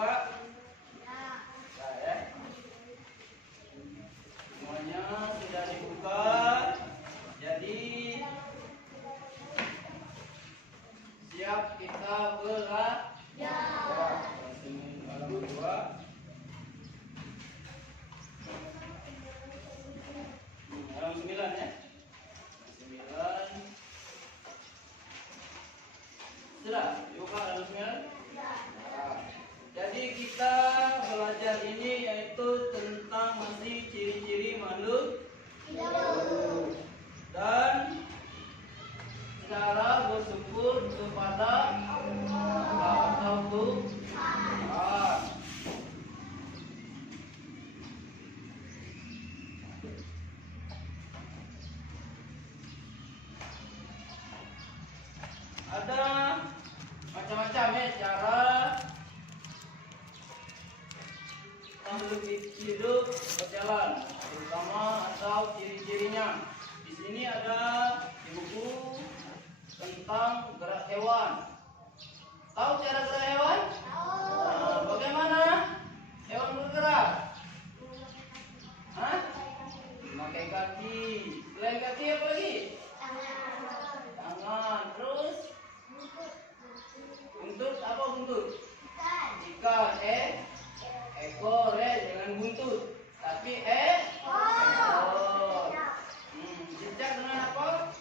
dibuka? Nah, ya. Semuanya sudah dibuka. Jadi siap kita belajar. Halaman 2. Halaman 9 ya. 9. Sudah dibuka halaman 9? Jadi kita belajar ini yaitu tentang masih ciri-ciri makhluk hidup dan cara bersyukur kepada Allah atau Tuhan. Ada macam-macam ya cara makhluk hidup berjalan, terutama atau ciri-cirinya. Di sini ada di buku tentang gerak hewan. Tahu cara gerak hewan? Nah, bagaimana hewan bergerak? Hah? Memakai kaki. Selain kaki apa lagi? Tangan. Terus buntut apa buntut? Ikan. Ekor dengan buntut, tapi ekor. Jejak dengan apa?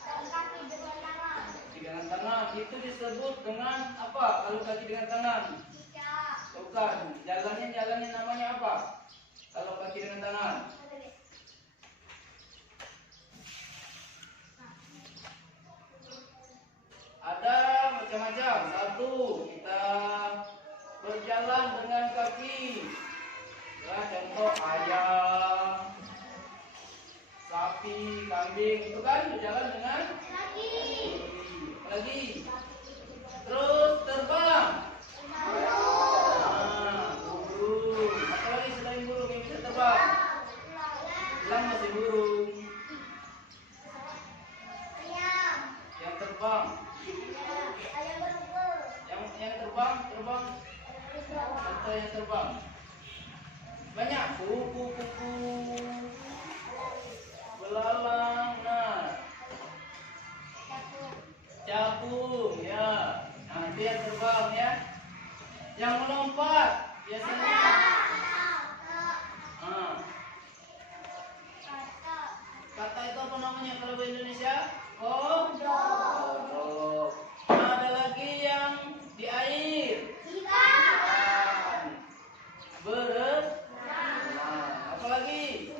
Kaki dengan tangan. Dengan tangan. Itu disebut dengan apa? Kalau kaki dengan tangan? Bukan. Jalannya namanya apa? Kalau kaki dengan tangan? Ada macam-macam. Satu, kita berjalan dengan kaki. Ya, contoh ayam, sapi, kambing itu kan berjalan dengan kaki. Lagi. Terus terbang. Burung. Apa lagi selain burung yang bisa terbang? Elang masih burung. Yang terbang. Yang terbang. Contoh yang terbang. Banyak kupu-kupu, belalang, capung, ya. Nah, itu yang terbang ya. Yang melompat biasanya. Kata itu apa namanya kalau bahasa Indonesia? Kodok. Nah, ada lagi yang di air. Ikan. Apa lagi?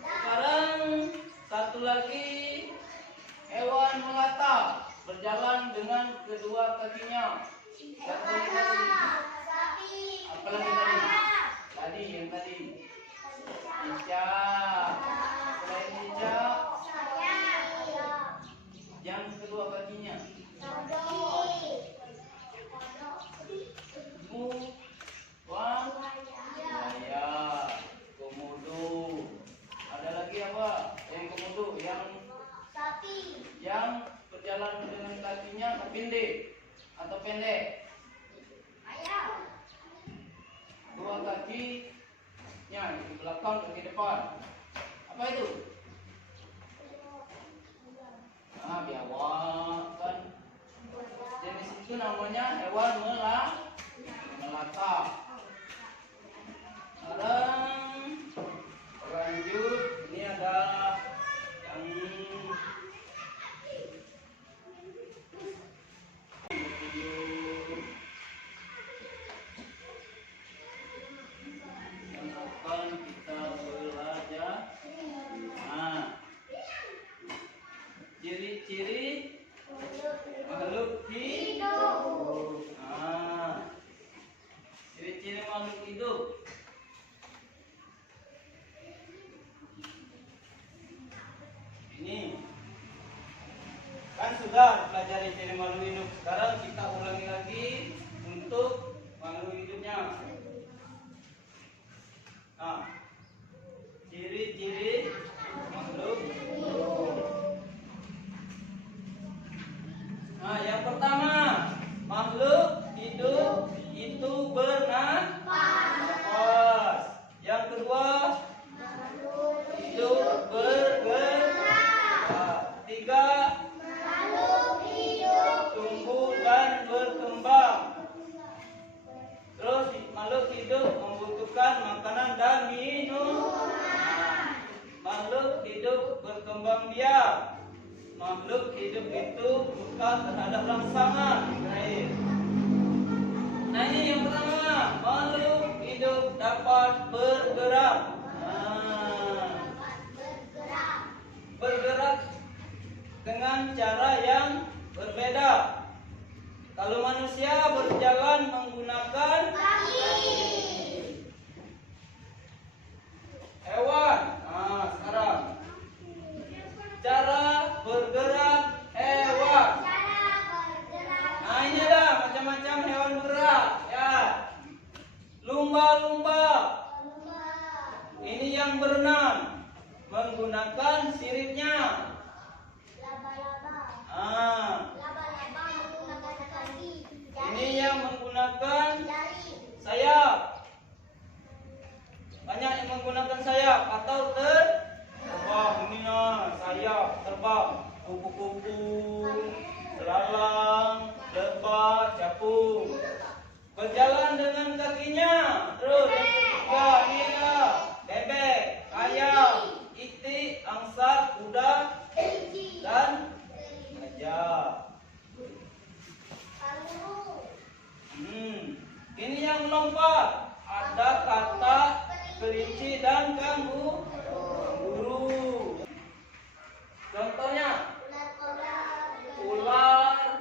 Sekarang satu lagi hewan melata, berjalan dengan kedua kakinya. Satu lagi. Apa lagi tadi? Yang tadi. Cicak. Selain cicak, yang kedua kakinya. Komodo. Ada lagi apa? Yang komodo, yang berjalan dengan kakinya pendek atau pendek. Dua kakinya di belakang dan di depan. Apa itu? Biawak kan. Jenis itu namanya hewan melata. Sekarang lanjut, ini ada yang akan kita belajar. Ciri-ciri makhluk hidup. Ciri-ciri makhluk hidup. Ini kan sudah pelajari ciri makhluk hidup. Sekarang kita ulangi lagi untuk makhluk hidupnya. Nah, ciri-ciri makhluk hidup. Nah, yang pertama, makhluk hidup berkembang biak. Makhluk hidup itu peka terhadap rangsangan. Baik. Nah ini yang pertama, makhluk hidup dapat bergerak. Bergerak dengan cara yang berbeda. Kalau manusia berjalan menggunakan hewan. Sekarang cara bergerak hewan. Nah ini ada macam-macam hewan bergerak ya. Lumba-lumba. Ini yang berenang menggunakan siripnya. Ini yang menggunakan sayap. Banyak yang menggunakan sayap atau terbang. Ini sayap terbang. Kupu-kupu, belalang, lebah, capung. Berjalan dengan kakinya. Terus yang ketiga ini bebek, ayam, itik, angsa, kuda, dan gajah. Ini yang melompat. Ada kata kelinci dan kanguru. Contohnya ular,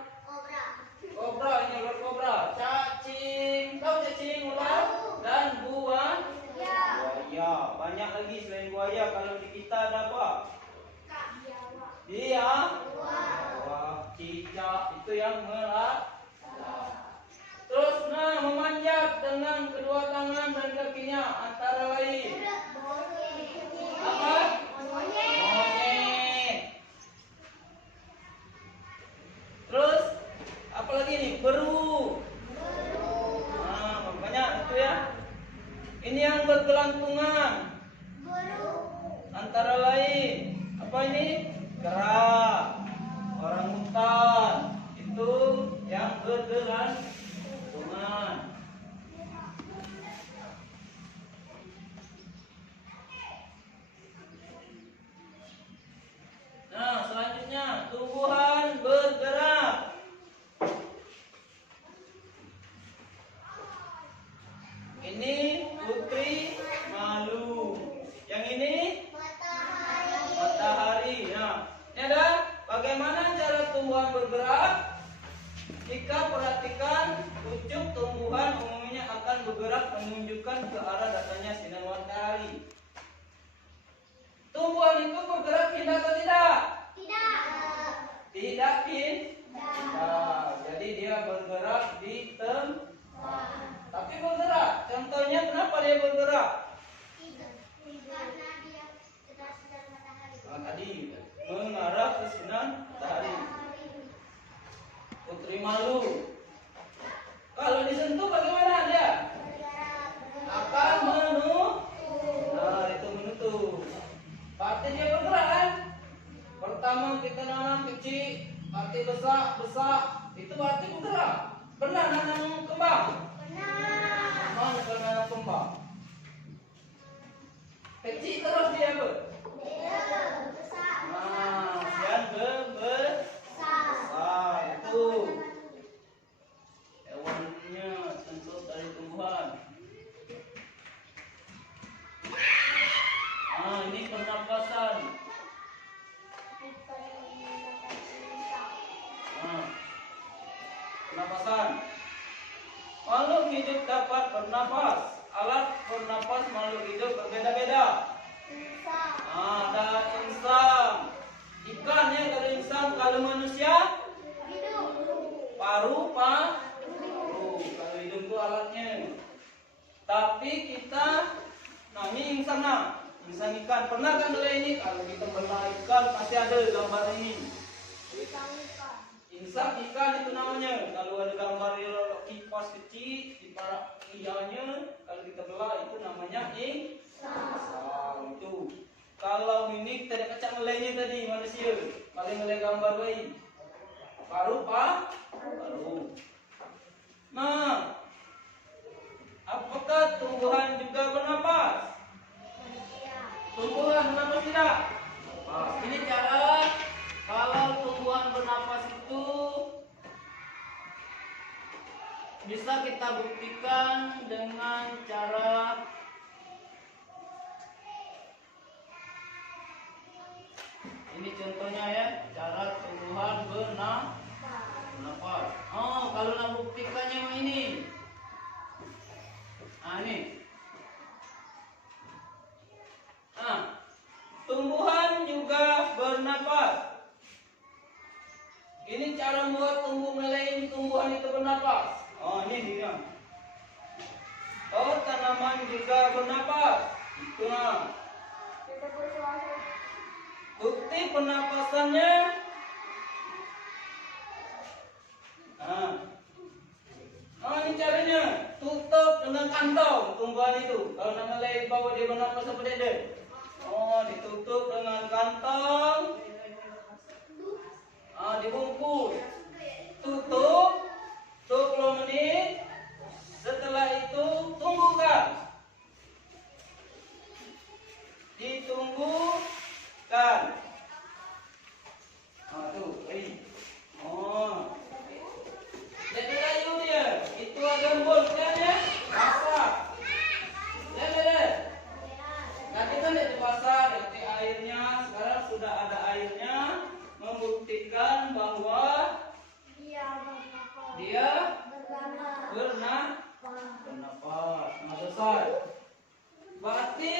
kobra, ini ular kobra, cacing, tahu cacing, ular, dan buaya. Banyak lagi selain buaya. Kalau di kita ada apa? Iya, cicak itu yang melak. Terus memanjat dengan kedua tangan dan kakinya antara lain apa? Monyet. Terus apa lagi nih? Beru. Banyak itu ya. Ini yang bergelantungan antara lain apa ini? Kera, orangutan. Itu yang bergelantungan. Nah, selanjutnya tumbuhan bergerak. Ini putri malu. Yang ini matahari. Nah, ini ada bagaimana cara tumbuhan bergerak. Jika perhatikan, pucuk tumbuhan umumnya akan bergerak menunjukkan ke arah datangnya sinar matahari. Tumbuhan itu bergerak pindah atau tidak? Tidak pindah. Jadi dia bergerak di tempat. Tapi bergerak. Contohnya kenapa dia bergerak? Tadi mengarah ke sinar matahari. Putri malu. Kalau disentuh bagaimana dia? Akan menutup. Nah, itu menutup. Berarti dia bergerak kan? Pertama kita nanam kecil, nanti besar, itu berarti bergerak. Benar nanam kembang? Benar. Mana kalau nanam kembang? Kecil terus dia besar. Kemudian besar. Itu hewannya tentu dari tumbuhan. Ini pernapasan. Pernapasan. Makhluk hidup dapat bernapas. Alat bernapas makhluk hidup berbeda-beda. Ada insan. Ikan ya kalau insan, kalau manusia paru. Kalau hidup itu alatnya. Tapi kita ini insan insan ikan. Pernah kan beli ini? Kalau kita belah ikan pasti ada gambar ini. Insan ikan itu namanya. Kalau ada gambar kipas kecil di para ianya, kalau kita belah itu namanya insan. Itu. Kalau ini kita kacak ngelainya tadi manusia. Paling ngelai gambar bayi. Paru. Nah, apakah tumbuhan juga bernapas? Tumbuhan bernapas tidak? Ini cara bisa kita buktikan dengan cara ini contohnya ya, cara tumbuhan bernapas. Oh, kalau nak buktikannya yang ini. Nah, ini. Nah, tumbuhan juga bernapas. Ini cara membuat tumbuh meleleh tumbuhan itu bernapas. Oh, ini dia. Oh, tanaman juga bernapas. Itu nah. Bukti pernapasannya. Nah. Oh, ini caranya. Tutup dengan kantong tumbuhan itu. Kalau nak meleleh bawa dia bernapas seperti itu. Oh, ditutup dengan kantong. Dibungkus, tutup 20 menit. Setelah itu tunggukan, ditunggukan. Tuh, jadi kayu dia, itu ada embun kan ya, basah. Lihat. Nanti kan dia basah, nanti airnya sekarang sudah ada airnya. Membuktikan bahwa dia bernapas. Nah, selesai. Berarti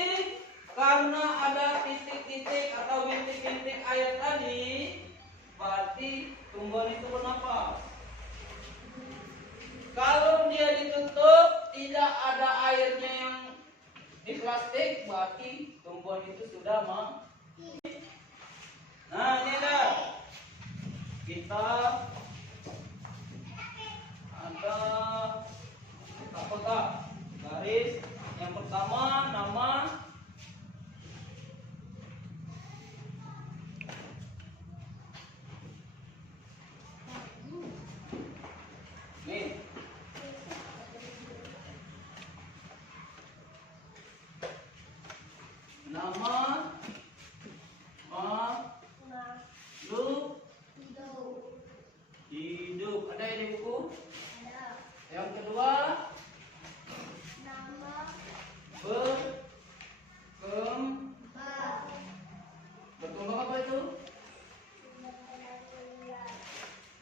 karena ada titik-titik atau bintik-bintik air tadi, berarti tumbuhan itu bernapas. Kalau dia ditutup, tidak ada airnya yang di plastik, berarti tumbuhan itu sudah mati. Nah, ini ada. Kita ada kotak garis. Yang pertama nama. Nih. Nama hidup. Ada di buku? Ada. Yang kedua, nama berkembang apa itu?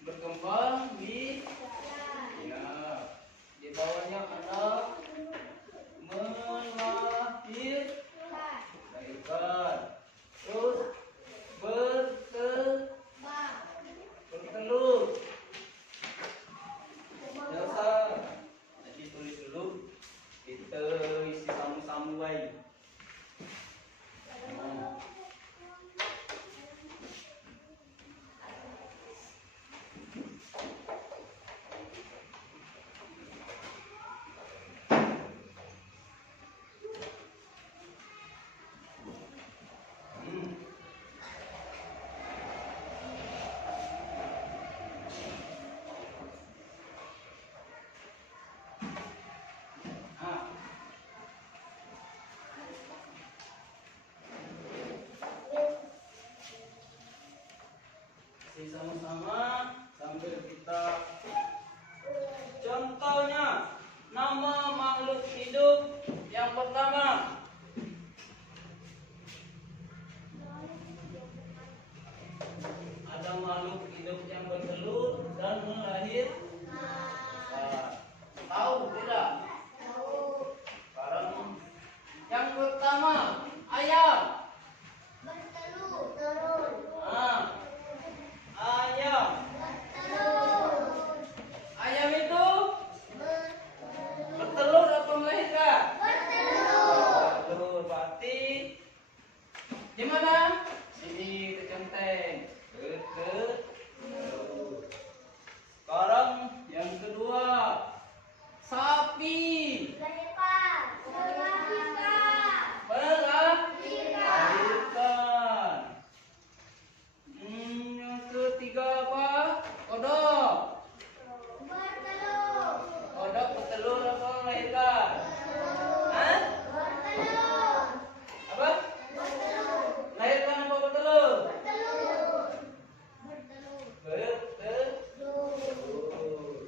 Berkembang di ya. Di bawahnya ada melahirkan. Terus bertelur. Jadi tulis dulu, kita isi samu-samu baik. Sama-sama sambil kita contohnya nama makhluk hidup yang pertama. Ada makhluk hidup yang bertelur dan melahirkan. Tahu tidak? Tahu. Sekarang yang pertama ayam. Bertelur. Ayam. Ayam itu bertelur atau melahirkan? Bertelur. Berarti di mana? Sini kecenteng. Sekarang yang kedua sapi. Yang ketiga apa? Kodok. Kodok bertelur atau melahirkan? Apa? Melahirkan apa bertelur? Bertelur.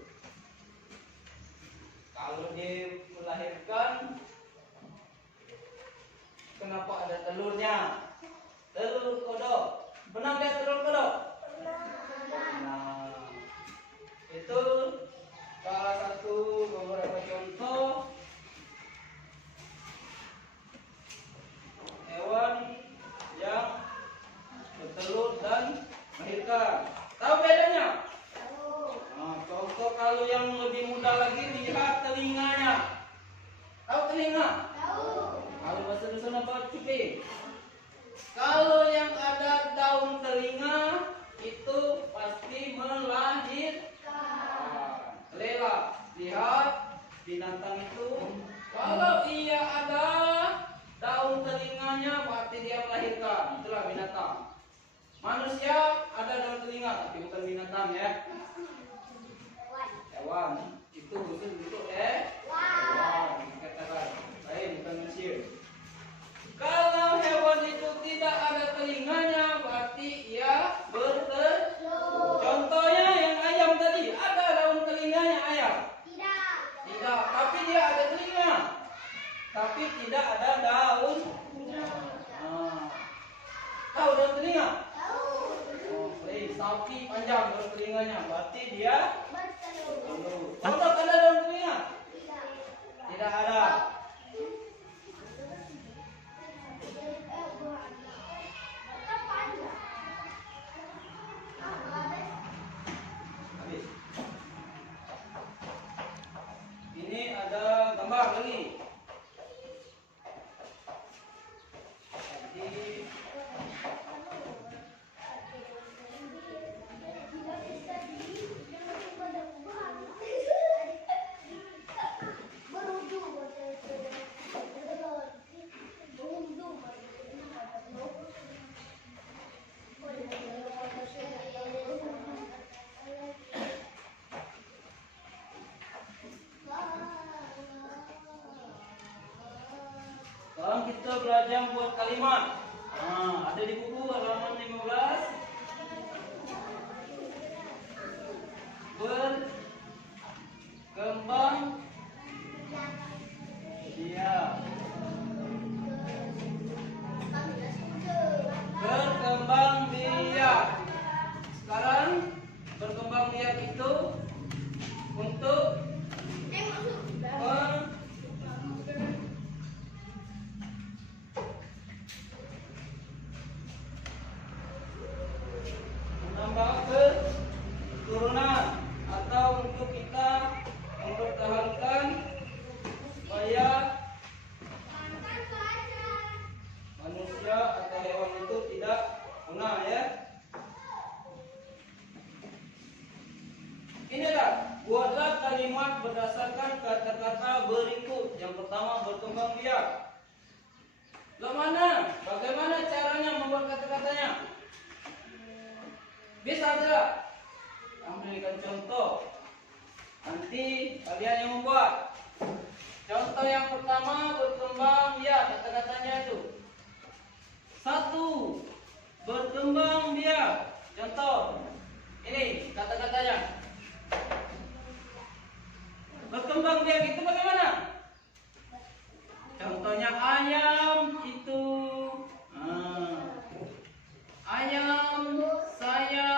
melahirkan, kenapa ada telurnya? Telur kodok. Pernah lihat telur kodok? Nah, itu salah satu beberapa contoh hewan yang bertelur dan melahirkan. Tahu bedanya? Nah, contoh kalau yang lebih mudah lagi, lihat telinganya. Tahu telinga? Kalau bahasa dusun apa? Cupi. Kalau yang ada daun telinga itu pasti melahirkan. Lela, lihat binatang itu. Kalau ia ada daun telinganya berarti dia melahirkan. Itulah binatang. Manusia ada daun telinga tapi bukan binatang ya. Hewan itu khusus untuk hewan dikatakan. Lain bukan manusia. Kalau hewan itu tidak ada telinganya berarti ia bertelur. Contohnya yang ayam tadi, ada daun telinganya ayam? Tidak, tapi dia ada telinga. Tapi tidak ada daun. Tahu daun telinga? Oh, sapi panjang daun telinganya, berarti dia bertelur. Kodok ada daun telinga? Tidak ada. Habis. Ini ada gambar lagi. Jadi sekarang kita belajar buat kalimat. Ada di buku halaman 15. Berkembang biak. Berkembang biak. Sekarang berkembang biak itu untuk menambah keturunan atau untuk kita mempertahankan supaya manusia atau hewan itu tidak punah ya. Inilah, buatlah kalimat berdasarkan kata-kata berikut. Yang pertama, berkembang biak. Bagaimana caranya membuat kata-katanya? Bisa tidak? Ambilkan contoh. Nanti kalian yang membuat. Contoh yang pertama, berkembang biak. Kata-katanya itu. 1. Berkembang biak. Contoh. Ini kata-katanya. Berkembang biak itu bagaimana? Contohnya ayam itu. Ayam saya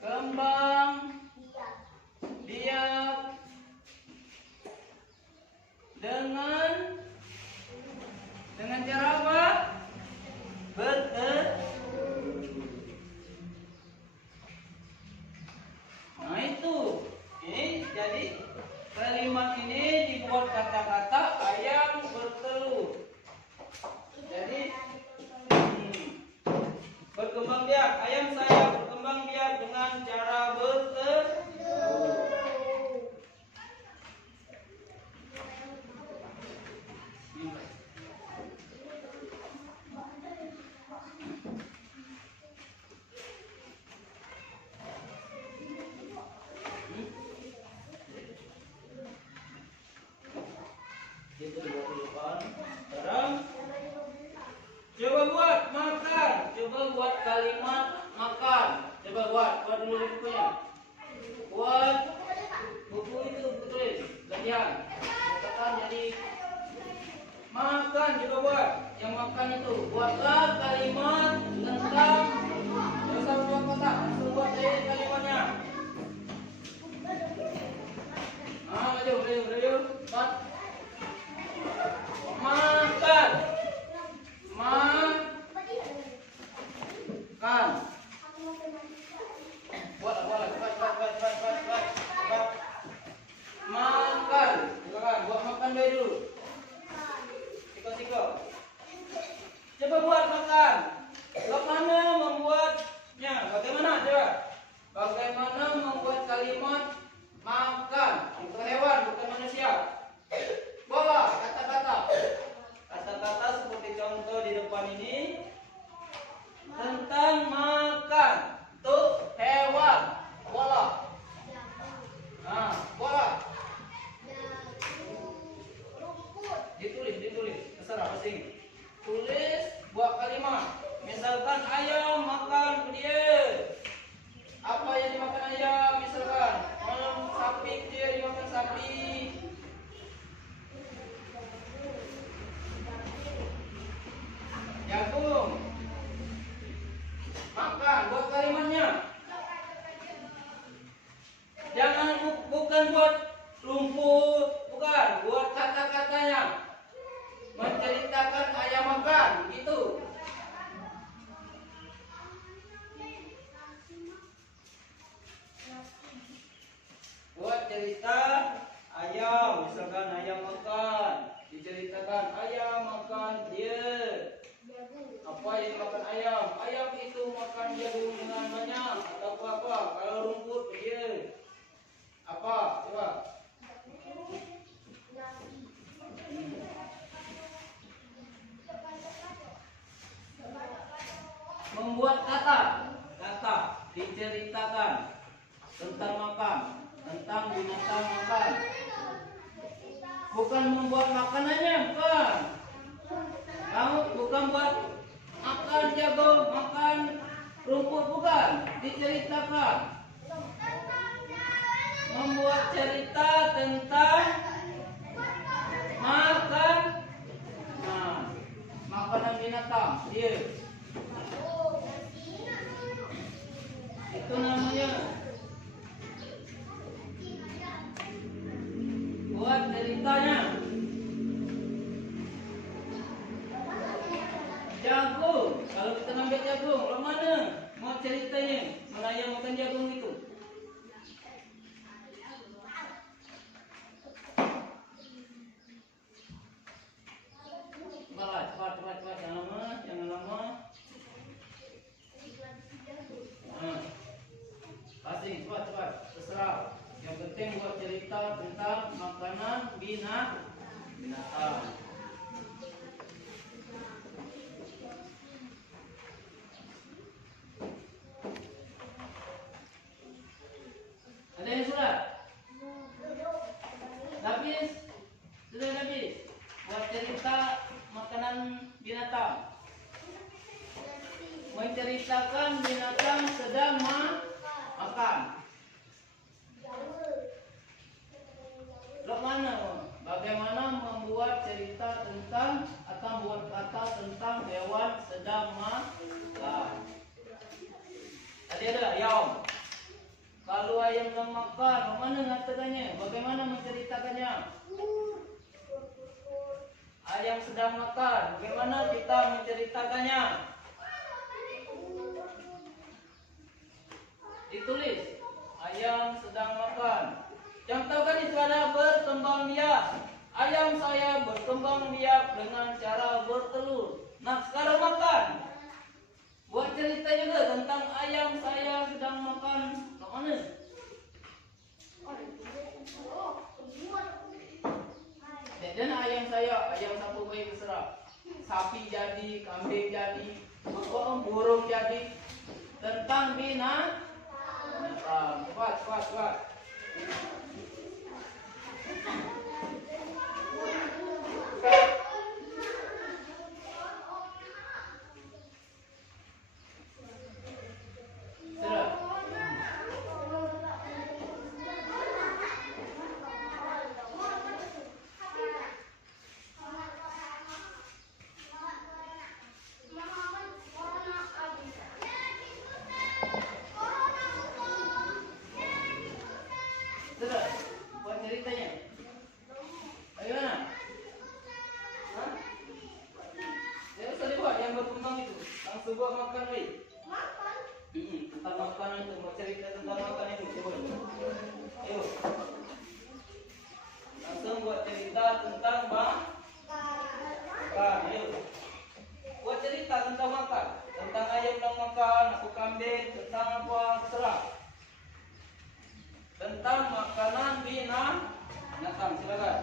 berkembang biak dengan cara apa? Nah itu. Jadi kalimat ini dibuat kata-kata ayam bertelur. Jadi berkembang biak, ayam saya berkembang biak dengan cara bertelur. Sekarang coba buat makan. Coba buat kalimat makan. Coba buat dulu di bukunya. Buat buku itu tulis latihan. Katakan jadi makan juga buat. Yang makan itu buatlah kalimat tentang dosa dua kota. Langsung buat aja kalimatnya. Maju. Cepat. Makan. Makan. Buat. Cepat. Makan. Silakan, buat makan dulu. Siko. Coba buat makan. Bagaimana membuatnya? Bagaimana coba? Bagaimana membuat kalimat makan untuk hewan bukan manusia? Bawa kata-kata. Kata-kata seperti contoh di depan ini tentang makan untuk hewan. Bola. Bola. Ditulis. Terserah asing. Tulis buat kalimat. Misalkan ayam makan dia. Apa yang dimakan ayam? Misalkan sapi dia dimakan sapi. Jagung. Makan buat kalimatnya. Jangan bukan buat rumput, bukan buat kata-katanya. Menceritakan ayam makan, gitu. Buat cerita ayam, misalkan ayam makan, diceritakan ayam makan dia. Apa yang dimakan ayam? Ayam itu makan jagung dengan banyak atau apa? Kalau rumput dia apa? Coba. Membuat kata diceritakan tentang makan, tentang binatang makan. Bukan membuat makanannya, bukan. Kamu bukan buat makan jagung, makan rumput, bukan. Diceritakan. Membuat cerita tentang makan. Makanan binatang, dia. Itu namanya buat ceritanya. Jagung, kalau kita ngambil jagung, mana mau ceritanya? Mana yang makan jagung itu? Cepat, jangan lama. Asing, cepat, terserah. Yang penting buat cerita tentang makanan binatang. Ada yang sudah? Habis? Sudah habis? Buat cerita makanan binatang. Menceritakan binatang sedang makan. Bagaimana membuat cerita tentang atau buat kata tentang hewan sedang makan. Tadi ada ayam. Kalau ayam sedang makan, bagaimana mengatakannya? Bagaimana menceritakannya? Ayam sedang makan. Bagaimana kita menceritakannya? Ditulis. Ayam sedang makan. Contohkan itu ada berkembang biak. Ayam saya berkembang biak dengan cara bertelur. Nah, sekarang makan. Buat cerita juga tentang ayam saya sedang makan. Ke mana? Dan ayam saya, ayam sapu bayi berserah. Sapi jadi, kambing jadi, burung jadi. Tentang binatang. Cepat. Sudah. makan, woi. Makan. Tentang makanan itu, mau cerita tentang makan itu, coba. Ayo. Langsung buat cerita tentang makan. Ayo. Buat cerita tentang makan. Tentang ayam yang makan, aku kambing, tentang apa, terserah. Tentang makanan binatang, silakan.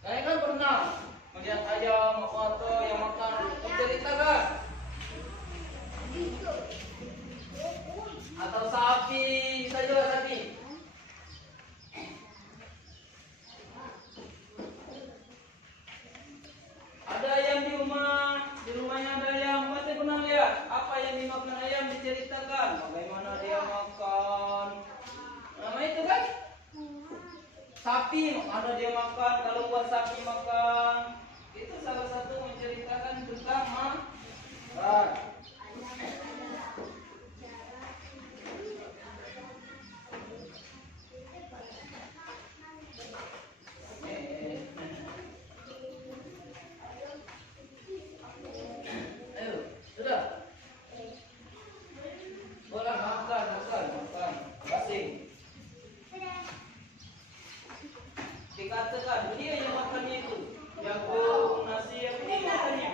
Kalian kan pernah melihat ayam atau yang makan, cerita kan? Atau sapi saja, sapi. Ada ayam di rumahnya ada ayam. Pasti pernah lihat apa yang dimakan ayam, diceritakan bagaimana dia makan. Nah itu kan sapi, ada dia makan. Kalau buat sapi makan, itu salah satu menceritakan tentang makan. Ayo, sudah. Boleh makan. Kasih. Dikatakan dia yang makannya itu jagung, nasi, apa dia makannya?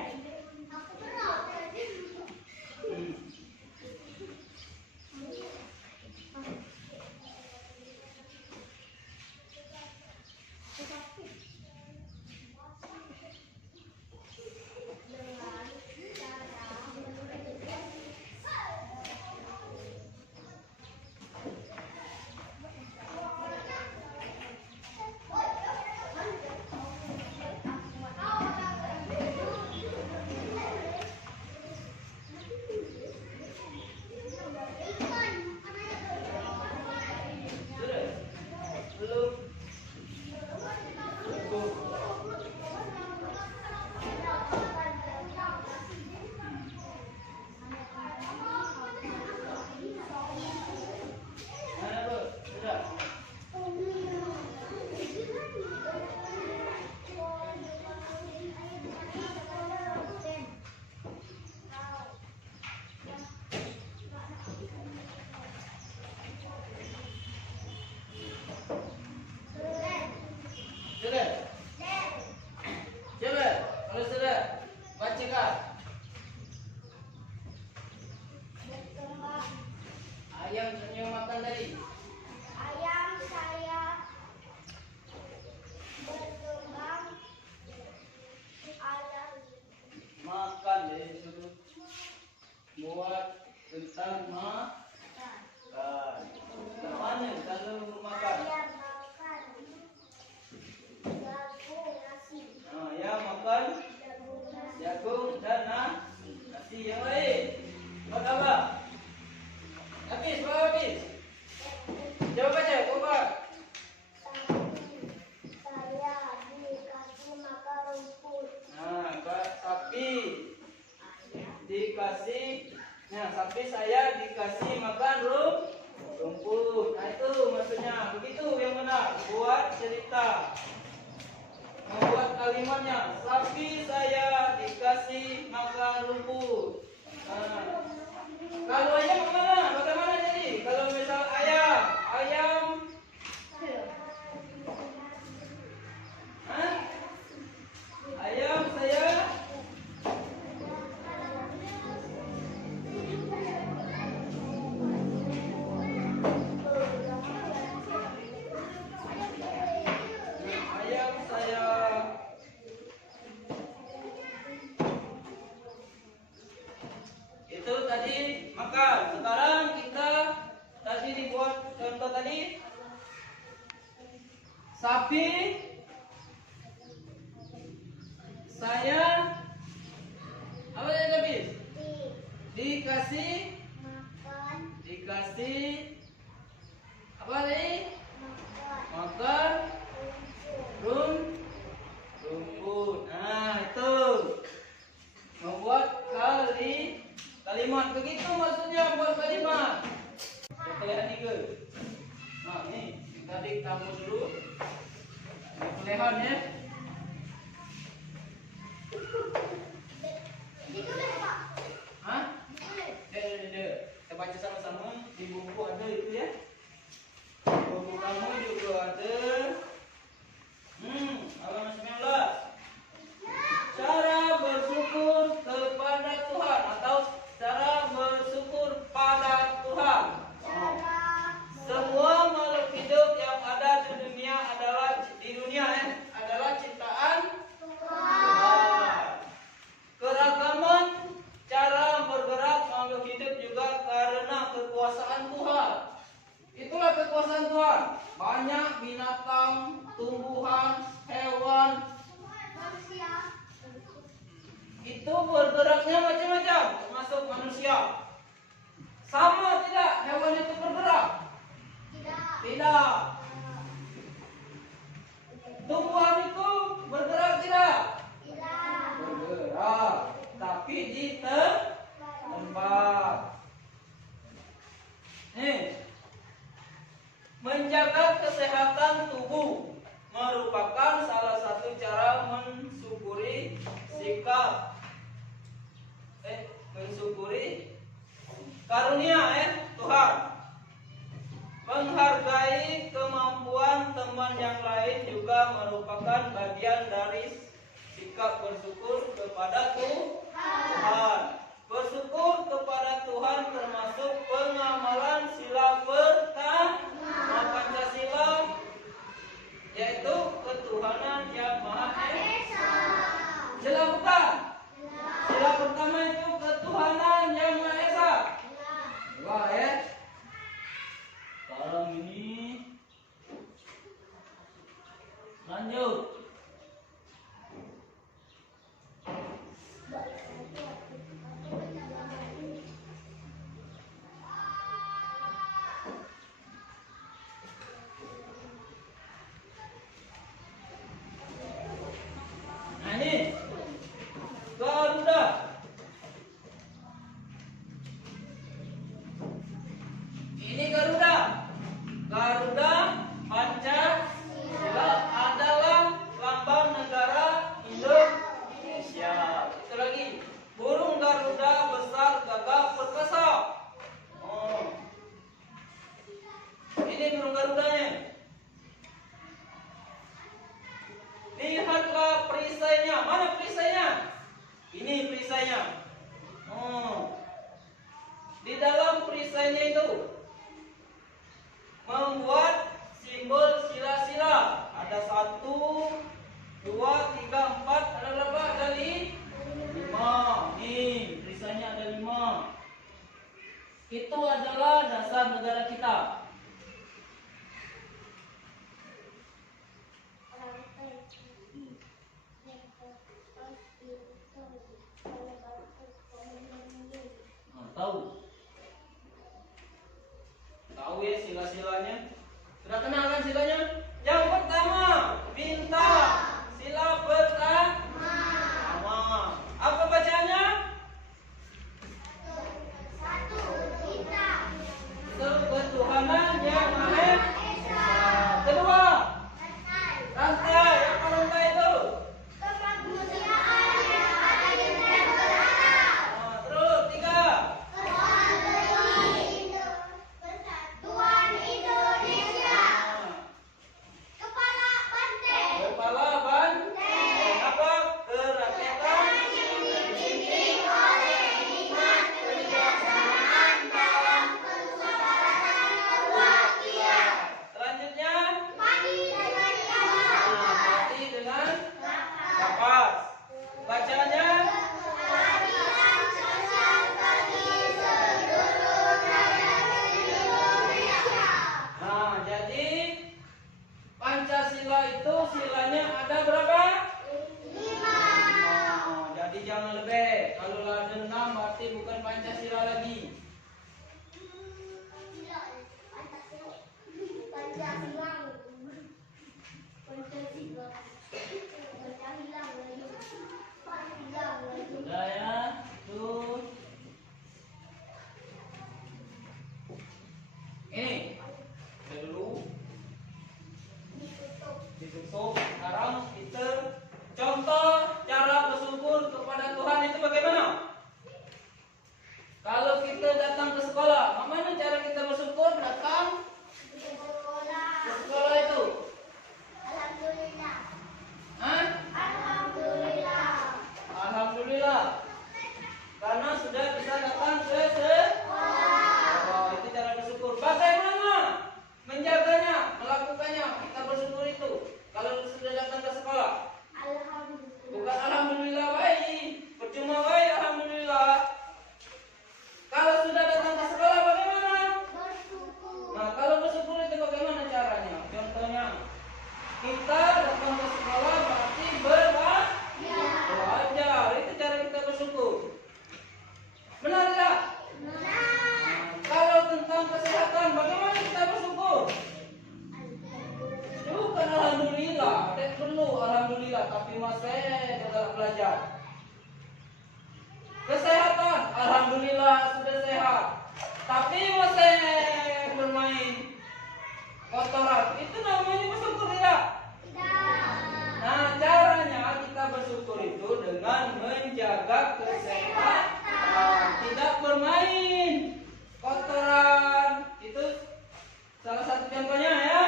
Sudah. Belum. Mana bro? Sudah. Sudah. Coba, kalau sudah, bacakan. Ayam senyum makan tadi. Ayam saya berkembang alam. Makan dari suruh buat tentang makan. Mana kalau makan? Saya makan jagung nasi. Nah, ya makan Jagung nasi. jagung dan nasi yang lain. Buat apa? Habis, bawa habis. Jawab aja, coba. Saya dikasih makan rumput. Nah, sapi dikasih. Nah, sapi saya dikasih makan rumput. Nah, itu maksudnya. Begitu yang benar. Buat cerita. Membuat kalimatnya. Sapi saya dikasih makan rumput. Nah, kalau ayam bagaimana? Bagaimana jadi? Kalau misal ayam, hah? Ayam saya ayam saya itu tadi makan. Sekarang kita tadi dibuat contoh tadi sapi saya apa tadi habis? Dikasih apa tadi? Makan rumput. Nah, itu membuat kalimat. Begitu maksudnya buat kalimat. Kelihatan juga. Nah, ini tadi kamu dulu. Kelihatan ya. Hah? itu ya. Buku kamu juga ada. Halaman 19. Cara bersyukur kepada Tuhan atau cara bersyukur pada Tuhan. Semua makhluk hidup yang ada di dunia adalah ciptaan Tuhan. Keragaman cara bergerak makhluk hidup juga karena kekuasaan Tuhan. Itulah kekuasaan Tuhan. Banyak binatang, tumbuhan, hewan itu bergeraknya macam-macam, termasuk manusia. Sama tidak hewan itu bergerak? Tidak. Tumbuhan itu bergerak tidak? Bergerak, tapi di tempat. Menjaga kesehatan tubuh merupakan salah satu cara mensyukuri karunia Tuhan. Menghargai kemampuan teman yang lain juga merupakan bagian dari sikap bersyukur kepada Tuhan. Bersyukur kepada Tuhan termasuk pengamalan sila pertama Pancasila, yaitu ketuhanan yang Maha Esa. Sila bukan? Sila pertama itu ketuhanan yang Maha Esa. Wah sekarang ini lanjut. Nah ini Garuda. Ini Garuda. Garuda Pancasila adalah lambang negara Indonesia. Itu lagi. Burung Garuda besar, gagah, perkasa. Ini burung Garudanya. Lihatlah perisainya. Mana perisainya? Ini perisainya. Di dalam perisainya itu membuat simbol sila-sila. Ada 1, 2, 3, 4. Ada berapa? Ada 5. Nih, perisainya ada 5. Itu adalah dasar negara kita. Tahu ya sila-silanya? Sudah kenal kan silanya? Yang pertama, bintang. Sila pertama. Apa bacanya? 1 bintang. Ketuhanan yang Maha Esa. Kedua, rantai. Apa rantai itu? Kemanusiaan yang ada di negara. Terus 3. Persatuan Indonesia. Kepala banteng. Kepala banteng. Apa? Kerakyatan Yang dipimpin oleh hikmat kebijaksanaan dalam kemusyawaratan perwakilan. tapi masih tetap belajar. Kesehatan, alhamdulillah sudah sehat, tapi masih bermain kotoran. Itu namanya bersyukur tidak? Nah, caranya kita bersyukur itu dengan menjaga kesehatan, tidak bermain kotoran. Itu salah satu contohnya ya.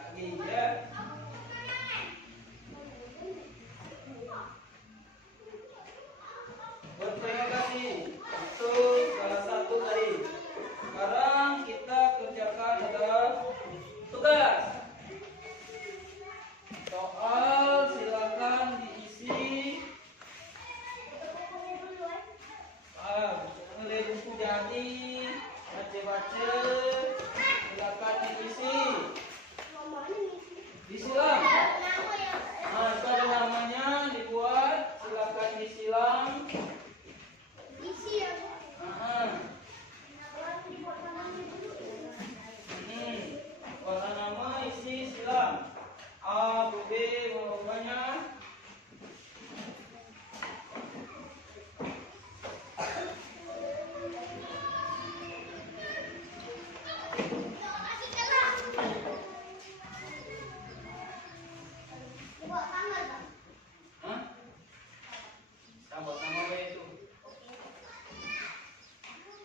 Lagi ya. Berterima kasih. Itu salah satu dari. Sekarang kita kerjakan adalah tugas. Soal silakan diisi. Oleh buku jadi, baca-baca, silakan diisi. Disilang. Nah, itu ada namanya dibuat. Silakan disilang. Warna nama isi silang. A, B, warnanya. Hah? Buat nama apa itu?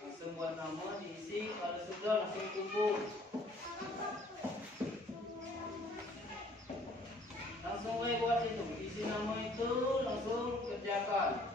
Langsung buat nama diisi. Kalau sudah langsung kumpul. Langsung buat itu. Isi nama itu langsung kerjakan.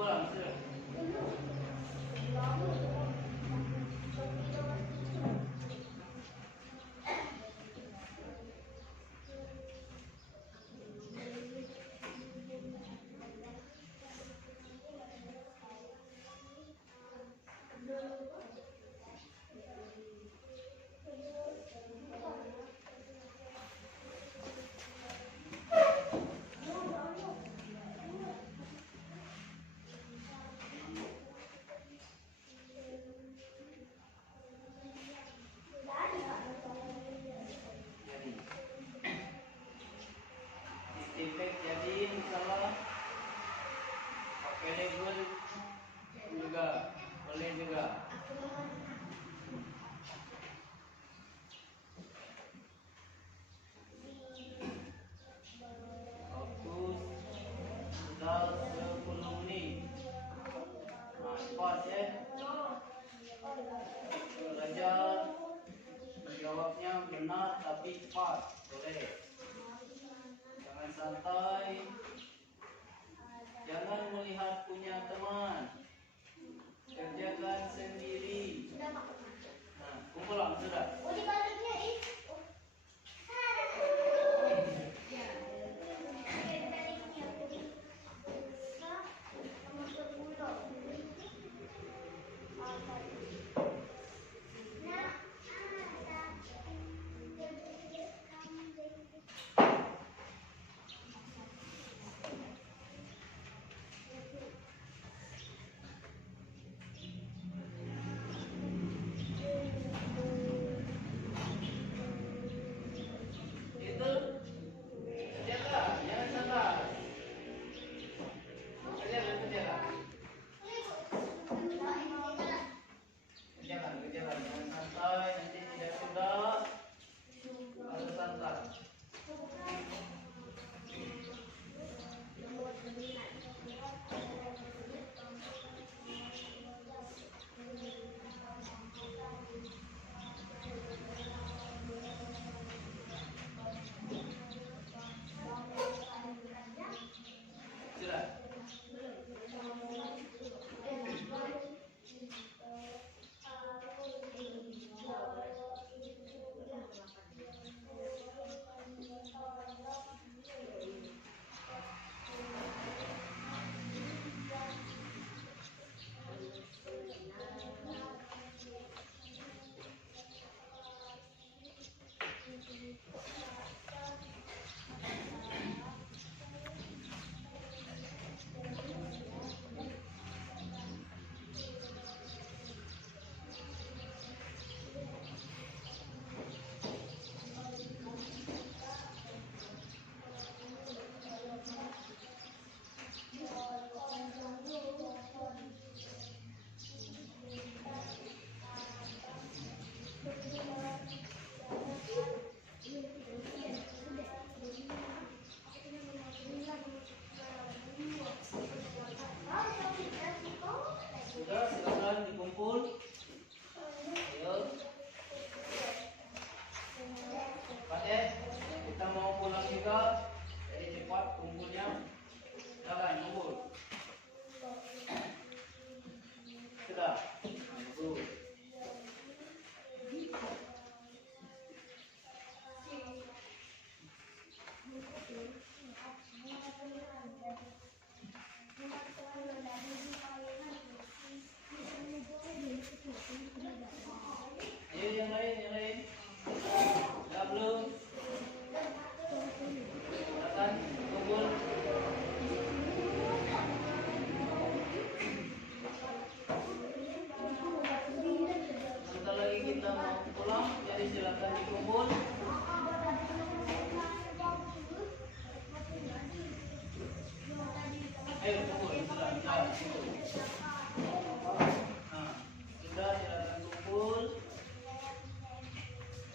pulang sudah. Istimek jadi misalnya pakai label juga boleh juga. Waktu sudah 10 menit. Nah, pas ya. Belajar menjawabnya benar tapi cepat, boleh. Jangan santai. Jangan melihat punya teman. Kerjakan sendiri. Nah, kumpulan sudah. Oh, dibaliknya ih. Itu kerjakan, jangan santai. Kerjakan. Kerjakan, jangan santai, nanti tidak sudah. Harus santai. Sudah. Sudah, silakan dikumpul. Ayo. Cepat ya. Kita mau pulang juga. Jadi cepat kumpulnya. Silakan kumpul. Sudah. Kumpul. Ayo yang lain. Sudah belum? Silakan kumpul. Sebentar lagi kita mau pulang, jadi silakan dikumpul. Ayo kumpul, sudah. Nah, sudah silakan kumpul.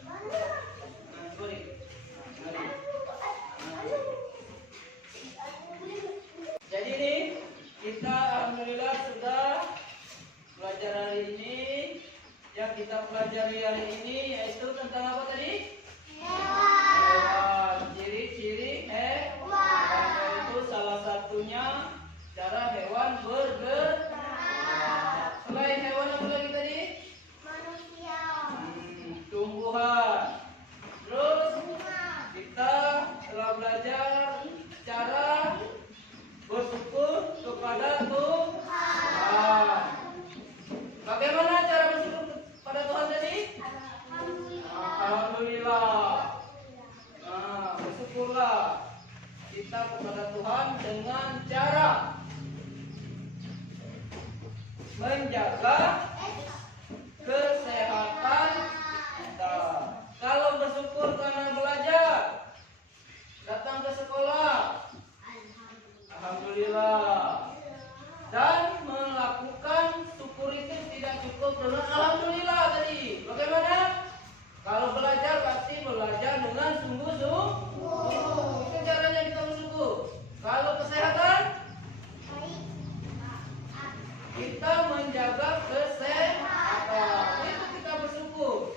Nah, sorry. Nah, mari. Jadi nih kita alhamdulillah sudah belajar hari ini. Yang kita pelajari hari ini yaitu tentang apa tadi? Hewan. Ciri-ciri hewan. Itu salah satunya cara hewan bergerak. menjaga kesehatan kita. Kalau bersyukur karena belajar, datang ke sekolah, alhamdulillah. Dan melakukan syukur itu tidak cukup dengan alhamdulillah tadi. Bagaimana? Kalau belajar pasti belajar dengan sungguh-sungguh. Itu caranya kita bersyukur. Kalau kesehatan, kita menjaga kesehatan. Itu kita bersyukur.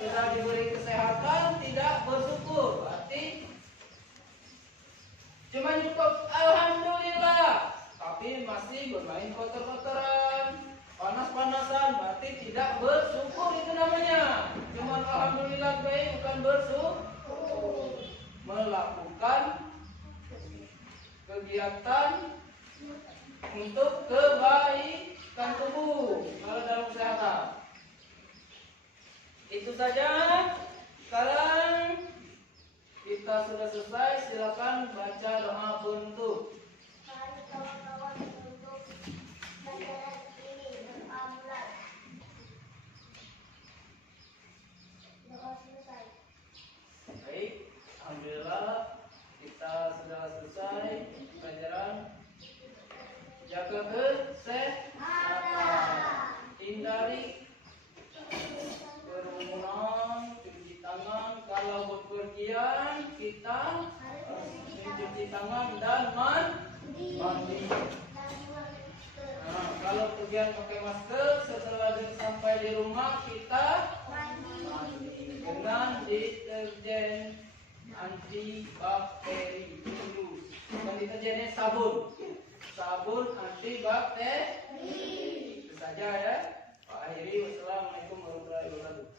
Sudah diberi kesehatan, tidak bersyukur. Berarti cuma cukup alhamdulillah. Tapi masih bermain kotor-kotoran, panas-panasan, berarti tidak bersyukur itu namanya. Cuma alhamdulillah baik, bukan bersyukur. Melakukan kegiatan untuk kebaikan tubuh kalau dalam kesehatan. Itu saja. Sekarang kita sudah selesai. Silakan baca doa penutup. Mari kawan-kawan untuk pelajaran ini beramulan. Doa selesai. Baik, alhamdulillah kita sudah selesai pelajaran. Jaga kesehatan, hindari kerumunan, cuci tangan. Kalau bepergian kita mencuci tangan dan mandi. Nah, kalau pergian pakai masker, setelah sampai di rumah kita mandi dengan deterjen antibakteri dulu. Bukan deterjennya sabun antibakteri. Itu saja ya. Pak akhiri, wassalamualaikum warahmatullahi wabarakatuh.